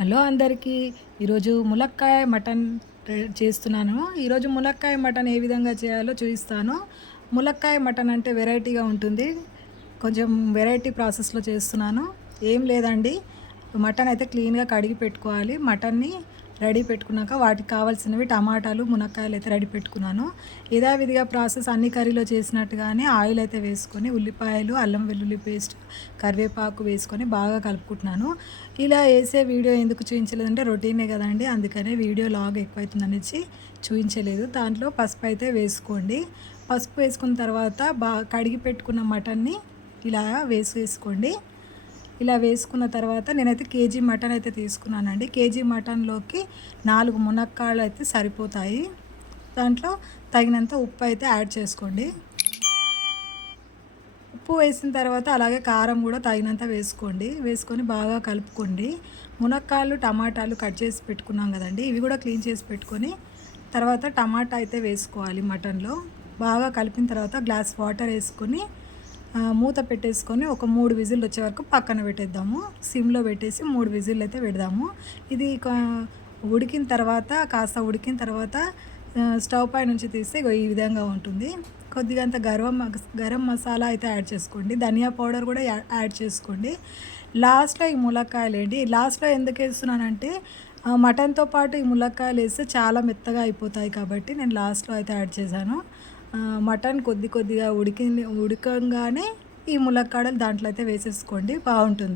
Hello అందరికీ. ఈరోజు ములక్కాయ మటన్ చేస్తున్నాను. ఈరోజు ములక్కాయ మటన్ ఏ విధంగా చేయాలో చూపిస్తాను. ములక్కాయ మటన్ అంటే వెరైటీగా ఉంటుంది. కొంచెం వెరైటీ ప్రాసెస్లో చేస్తున్నాను. ఏం లేదండి. మటన్ అయితే క్లీన్గా కడిగి పెట్టుకోవాలి. మటన్ని రెడీ పెట్టుకున్నాక వాటికి కావాల్సినవి టమాటాలు మునక్కాయలు అయితే రెడీ పెట్టుకున్నాను. యథావిధిగా ప్రాసెస్ అన్ని కర్రీలో చేసినట్టుగానే ఆయిల్ అయితే వేసుకొని ఉల్లిపాయలు అల్లం వెల్లుల్లి పేస్ట్ కరివేపాకు వేసుకొని బాగా కలుపుకుంటున్నాను. ఇలా వేసే వీడియో ఎందుకు చూపించలేదంటే రొటీనే కదండి అందుకనే వీడియో లాగ్ ఎక్కువైతుందనేసి చూపించలేదు. దాంట్లో పసుపు అయితే వేసుకోండి. పసుపు వేసుకున్న తర్వాత బాగా కడిగి పెట్టుకున్న మటన్ని ఇలా వేసేసుకోండి. ఇలా వేసుకున్న తర్వాత నేనైతే కేజీ మటన్ అయితే తీసుకున్నానండి. కేజీ మటన్లోకి నాలుగు మునక్కాళ్ళు అయితే సరిపోతాయి. దాంట్లో తగినంత ఉప్పు అయితే యాడ్ చేసుకోండి. ఉప్పు వేసిన తర్వాత అలాగే కారం కూడా తగినంత వేసుకోండి. వేసుకొని బాగా కలుపుకోండి. మునక్కాయలు టమాటాలు కట్ చేసి పెట్టుకున్నాం కదండి. ఇవి కూడా క్లీన్ చేసి పెట్టుకొని తర్వాత టమాటా అయితే వేసుకోవాలి మటన్లో. బాగా కలిపిన తర్వాత గ్లాస్ వాటర్ వేసుకొని మూత పెట్టేసుకొని ఒక మూడు విజిల్ వచ్చే వరకు పక్కన పెట్టేద్దాము. సిమ్లో పెట్టేసి మూడు విజిల్ అయితే పెడదాము. ఇది ఉడికిన తర్వాత కాస్త ఉడికిన తర్వాత స్టవ్ పై నుంచి తీస్తే ఈ విధంగా ఉంటుంది. కొద్దిగా అంత గరం గరం మసాలా అయితే యాడ్ చేసుకోండి. ధనియా పౌడర్ కూడా యాడ్ చేసుకోండి. లాస్ట్లో ఈ ములక్కాయలు ఏంటి? లాస్ట్లో ఎందుకు వేస్తున్నానంటే మటన్తో పాటు ఈ ములక్కాయలు వేస్తే చాలా మెత్తగా అయిపోతాయి కాబట్టి నేను లాస్ట్లో అయితే యాడ్ చేశాను. మటన్ కొద్ది కొద్దిగా ఉడికి ఉడకంగానే ఈ ములక్కాడలు దాంట్లో అయితే వేసేసుకోండి. బాగుంటుంది.